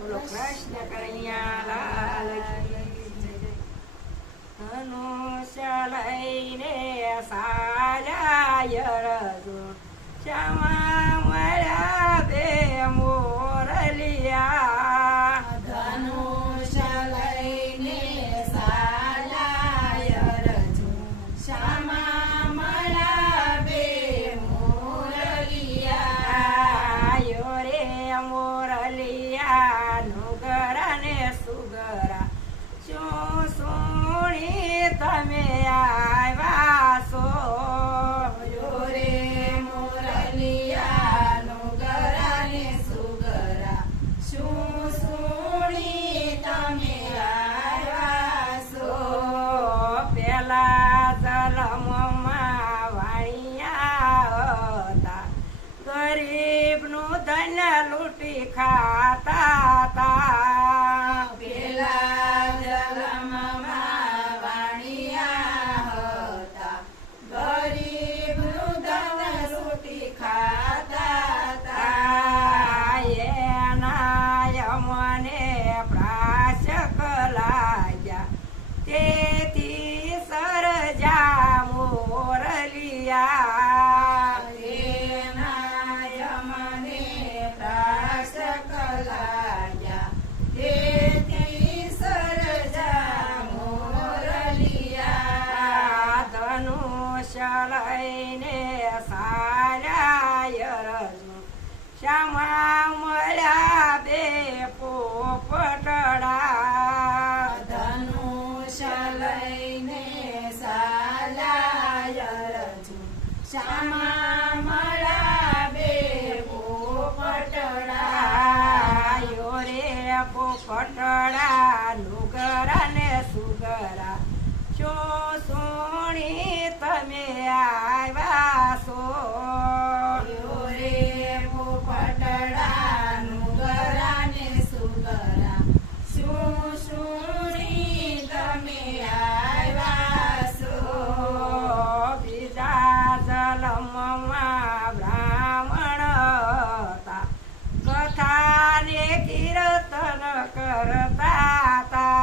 બોલો કૃષ્ણ કનૈયા લાલ કી જય. ધનુષ્ય લઈને સાજા અર્જુન શ્યામા મળ્યા બે મોરલિયા. ધનુષ્ય લઈને સાજા અર્જુન શ્યામા મળ્યા બે મોરલિયા. આયો રે મોરલિયા નુગરા ને સુગરા શું સુણી તમે આવ્યા છો. યો રે મોરલિયા નુગરા ને સુગરા શું સુણી તમે આવ્યા છો. પેલા જલમમાં વાણિયા હતા ગરીબનું ધન્ય લૂંટી ખાતા હતા. પેલા જન્મમાં વાણિયા હતા ગરીબનું ધન લૂંટી ખાતા હતા. એના યમને પ્રાશક લાગ્યા તેથી સરજા મોરલિયા. એના યમને ત્રાસક લાગ્યા તેથી સરજા મોરલિયા. ધનુષ્ય લઈને સારા અર્જુન શ્યામા મળ્યા બે પોપટડા. ધનુષ્ય લઈને સાલા અર્જુન શ્યામા મળ્યા બે પોપટડા. આયો રે પોપટડા નુગરા ને સુગરા શું સુણી તમે આવ્યા છો. યો રે પોપટડા નુગરા ને સુગરા શું સુણી તમે આવ્યા છો. બીજા જલમમાં બ્રાહ્મણ હતા કથા ને કીર્તન કરતા હતા.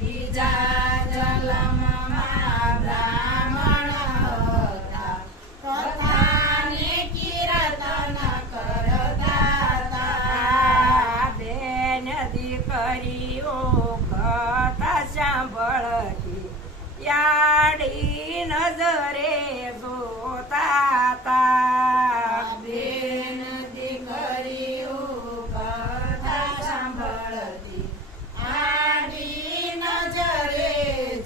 બીજા જન્મમાં બ્રાહ્મણ હતા કથાને કીર્તન કરતા હતા. બેન દીકરીઓ કથા સાંભળતી યાડી નજરે જોતા હતા. બેન દીકરીઓ કથા સાંભળતી આડી નજરે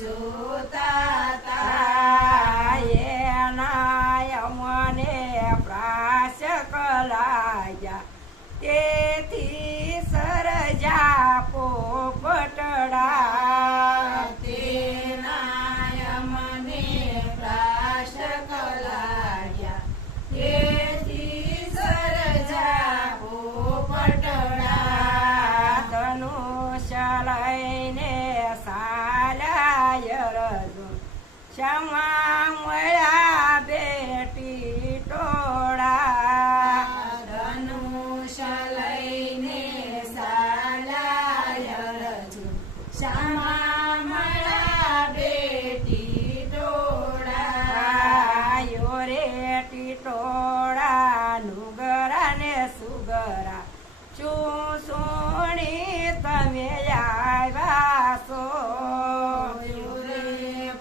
જોતા હતા. એના યમને પ્રાશક લાગ્યા તેથી સરજા પોપટડા. તેના યમને પ્રાશક લાગ્યા તેથી સરજા પોપટડા. ધનુષ્ય લઈને સાલા અર્જુન શ્યામા મળ્યા બેટી ટોળા. ધનુષ્ય લઈને સાલા અર્જુન શ્યામા મળ્યા બેટી ટોળા. આયો રે ટીટોળા નુગરા ને સુગરા શું સુણી તમે આવ્યા છો. યો રે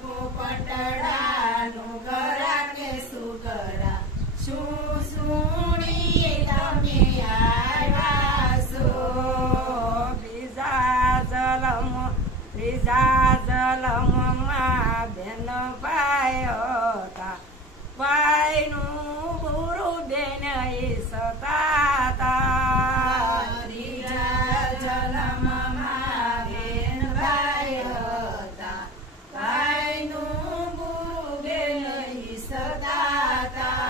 પોપટડા નુગરા ને સુગરા શું સુણી તમે આવ્યા છો. બીજા જલમમાં બેન ભાઈ હતા ભાઈનું ગુરુ બેન સતા હતા. ત્રીજા જન્મમાં બેન ભાઈ હતા ભાઈનું ગુરુ બેન ઈસતા હતા.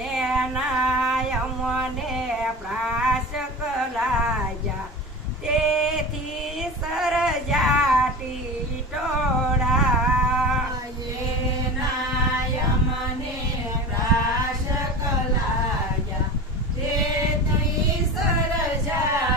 એના યમને પ્રાશક લાગ્યા તેથી સરજા ટીટોળા. એના યમને પ્રાશક લાગ્યા તેથી સરજા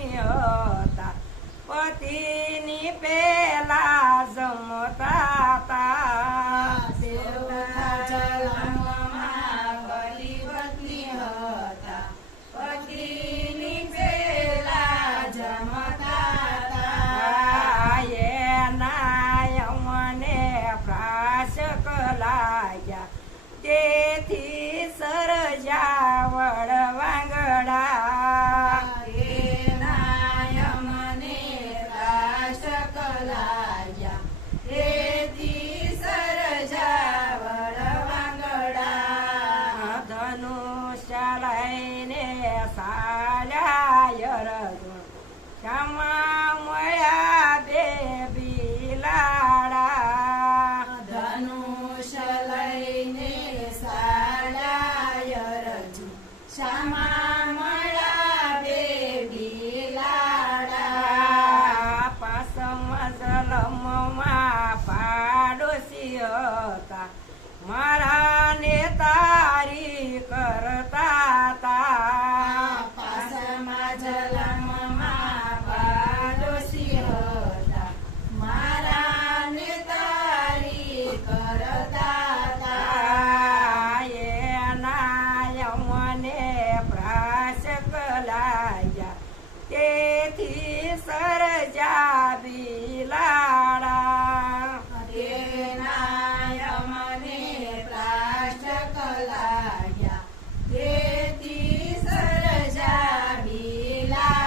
પત્ની હતા, પતિની પેલા જમતા તા. દેવતા જન્મમાં પતિ પત્ની હતા, પતિની પેલા જમતા હતા. એના યમને પ્રાશ કલાયા, તેથી સરજાવળ વાંગડા. એના યમને રાશ કલાયા, તેથી સરજાવળ વાંગડા. ધનુષ્ય લઈને સાલ્યા અર્જુન, ક્ષમા મળ્યા બે બિલાડા. ધનુષ લઈને સાળાય અર્જુન, શ્યામા મળ્યા બે બિલાડા. પાસમ જલમમાં પાડોશી હતા, મારા ને તારી કરતા તા. પાસમાં જલમમાં પાડોશી હતા, મારા ને તારી કરતા હતા. એના યમને પ્રાશ કલાયા, તેથી સરજા બિલાડા. તેના યમને પ્રાશ કલાયા, તેથી સરજા બિલાડા.